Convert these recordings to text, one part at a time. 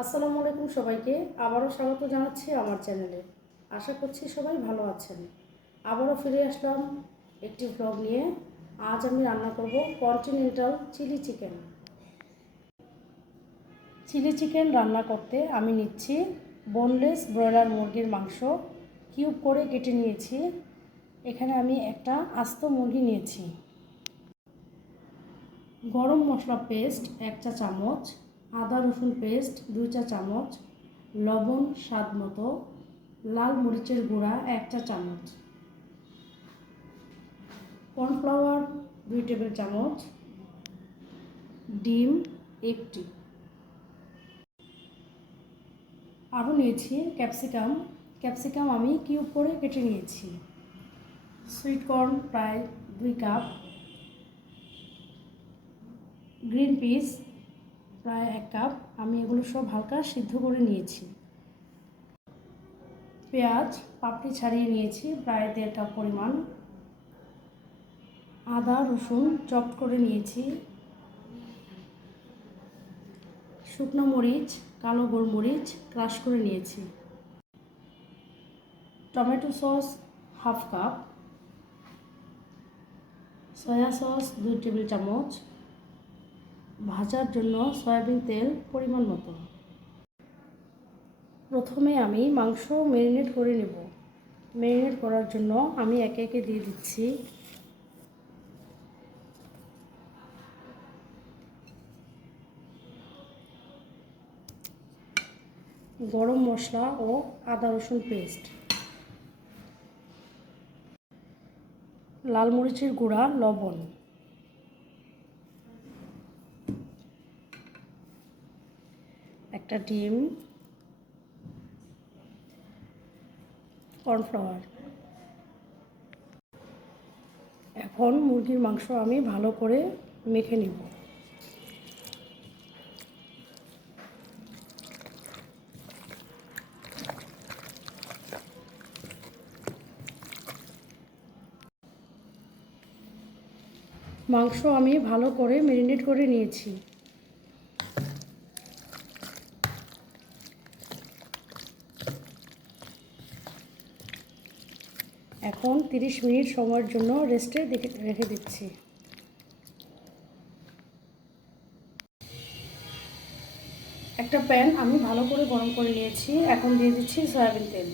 আসসালামু আলাইকুম সবাইকে। আবারও স্বাগত জানাচ্ছি আমার চ্যানেলে। আশা করছি সবাই ভালো আছেন। আবারও ফিরে আসলাম একটি ভ্লগ নিয়ে। আজ আমি রান্না করব continental chilli chicken chilli chicken রান্না করতে আমি নিচ্ছি বোনলেস ব্রয়লার মুরগির মাংস। কিউব করে কেটে নিয়েছি। এখানে আমি একটা আস্ত মুরগি নিয়েছি। গরম মশলা পেস্ট এক চা চামচ আদা রসুন পেস্ট, দুই চা চামচ, লবণ, স্বাদ মতো, লাল মরিচের গুঁড়া, এক চা চামচ, কর্নফ্লাওয়ার, দুই টেবিল চামচ, ডিম একটি। আরও নিয়েছি ক্যাপসিকাম। ক্যাপসিকাম আমি কিউব করে কেটে নিয়েছি। সুইট কর্ন প্রায় দুই কাপ। গ্রিন পিস প্রায় এক কাপ। আমি এগুলো সব হালকা সিদ্ধ করে নিয়েছি। পেঁয়াজ, পাপড়ি ছাড়িয়ে নিয়েছি, প্রায় দেড় কাপ পরিমাণ। আদা, রসুন চপ করে নিয়েছি। শুকনো মরিচ, কালো গোলমরিচ ক্রাশ করে নিয়েছি। Tomato sauce half cup. Soya sauce দুই টেবিল চামচ। ভাজার জন্য সয়াবিন তেল পরিমাণ মতো। প্রথমে আমি মাংস ম্যারিনেট করে নেব। ম্যারিনেট করার জন্য আমি একে একে দিয়ে দিচ্ছি। গরম মশলা ও আদা রসুন পেস্ট। লাল মরিচের গুঁড়া, লবণ। একটা ডিম, কর্নফ্লাওয়ার। এখন মুরগির মাংস আমি ভালো করে মেখে নিব। মাংস আমি ভালো করে ম্যারিনেট করে নিয়েছি। এখন তিরিশ মিনিট সময়ের জন্য রেস্টে রেখে দিচ্ছি। একটা প্যান আমি ভালো করে গরম করে নিয়েছি, এখন দিয়ে দিচ্ছি সয়াবিন তেল।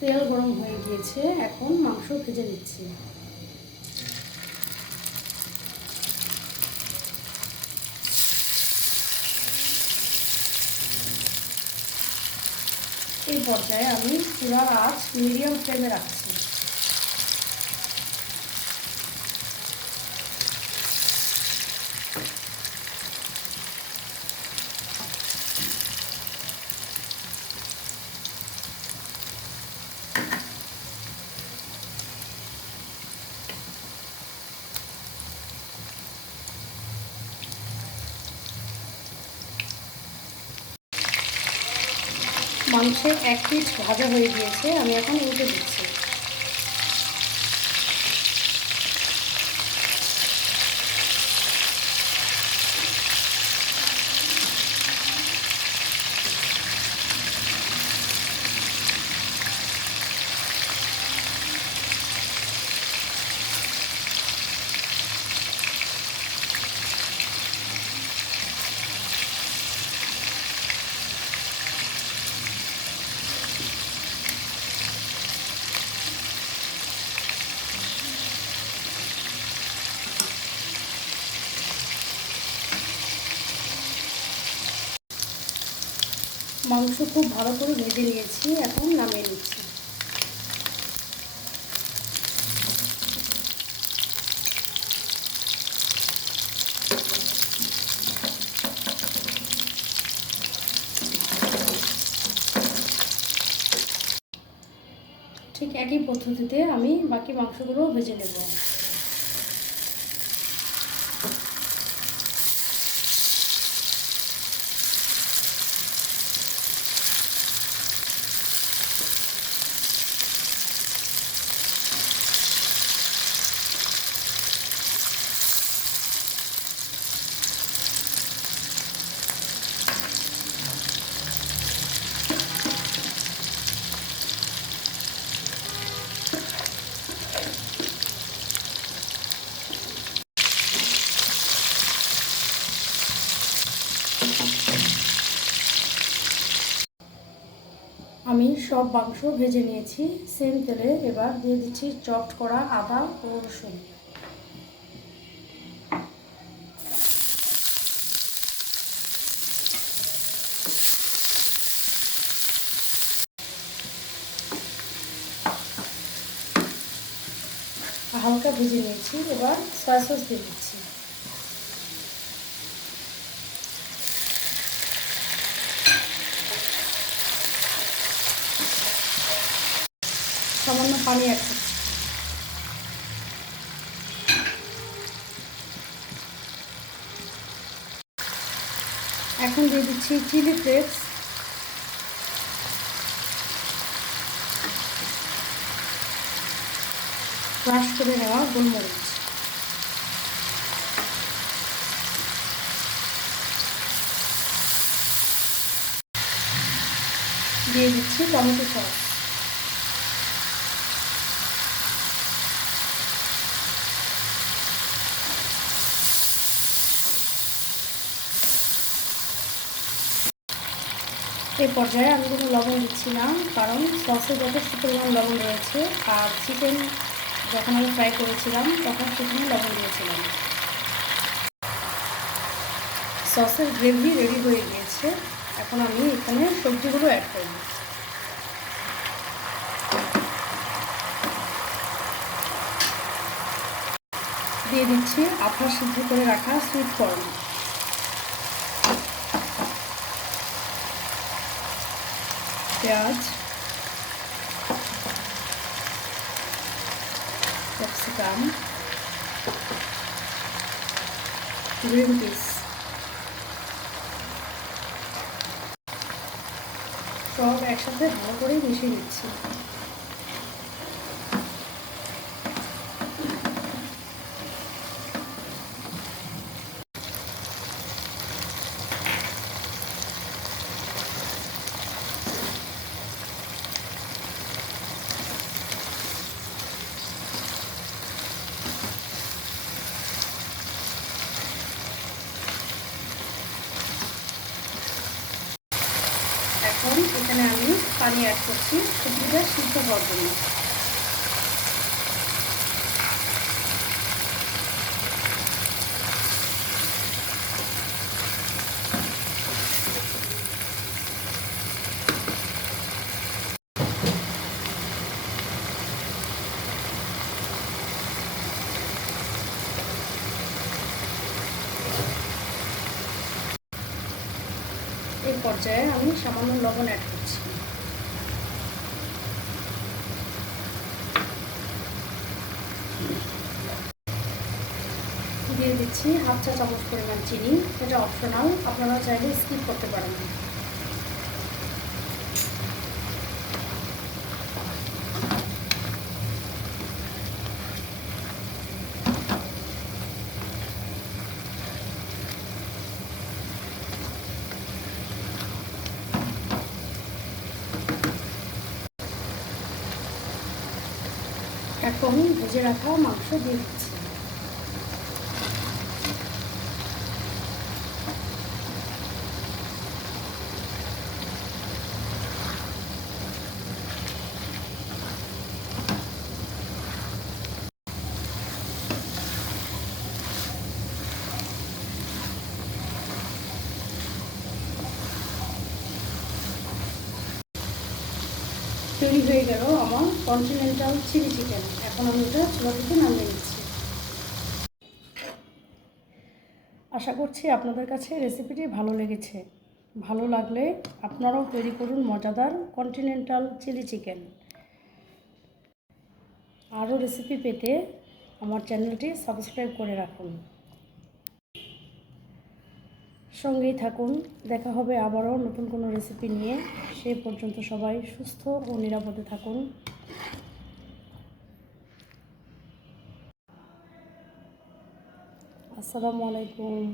তেল গরম হয়ে গিয়েছে, এখন মাংস ভেজে নিচ্ছি। এই পর্যায়ে আমি চুলার আঁচ মিডিয়াম ফ্লেমে রাখছি। মাংসের এক পিস ভাজা হয়ে গিয়েছে আমি এখন উল্টে দিচ্ছি। মাংস খুব ভালো করে ভেজে নিয়েছি, এখন নামিয়ে নিচ্ছি। ঠিক একই পদ্ধতিতে আমি বাকি মাংসগুলো ভেজে নেব। সব মাংস ভেজে নিয়েছি, সেম তেলে। এবার দিয়ে দিচ্ছি চপড করা আদা ও রসুন। হালকা ভেজে নিয়েছি। এবার সয়া সস দিয়ে দিচ্ছি সামান্য পানি করছি এখন দিয়ে দিচ্ছি চিলি ফ্লেক্স। ক্রাশ করে নেওয়া গোলমরিচ। দিয়ে দিচ্ছি টমেটো সস। এই পর্যায়ে আমি কোনো লবণ দিচ্ছি না, কারণ সসে যথেষ্ট পরিমাণ লবণ রয়েছে আর চিকেন যখন আমি ফ্রাই করেছিলাম, তখন সেখানে লবণ দিয়েছিলাম। সসের গ্রেভি রেডি হয়ে গিয়েছে। এখন আমি এখানে সবজিগুলো অ্যাড করব। দিয়ে দিচ্ছি আফা সিদ্ধ করে রাখা সুইট কর্ন পেঁয়াজ ক্যাপসিকাম গ্রিন পিস সব একসাথে ভালো করে মিশিয়ে নিচ্ছি এখন এখানে আমি পানি অ্যাড করছি সবজিটা সিদ্ধ হওয়ার জন্য। এই পর্যায়ে আমি সামান্য লবণ অ্যাড করছি দিয়ে দিচ্ছি হাফ চা চামচ পরিমাণ চিনি। এটা অপশনাল আপনারা চাইলে স্কিপ করতে পারেন। এখন ভেজে রাখা মাংস দিয়ে দিচ্ছি। তৈরি হয়ে গেল আমার কন্টিনেন্টাল চিলি চিকেন এখন আমি এটা চুলা থেকে নামিয়ে নিচ্ছি। আশা করছি আপনাদের কাছে রেসিপিটি ভালো লেগেছে। ভালো লাগলে আপনারাও তৈরি করুন মজাদার কন্টিনেন্টাল চিলি চিকেন আরও রেসিপি পেতে আমার চ্যানেলটি সাবস্ক্রাইব করে রাখুন। সঙ্গেই থাকুন। দেখা হবে আবারও নতুন কোনো রেসিপি নিয়ে। সে পর্যন্ত সবাই সুস্থ ও নিরাপদে থাকুন। আসসালামু আলাইকুম।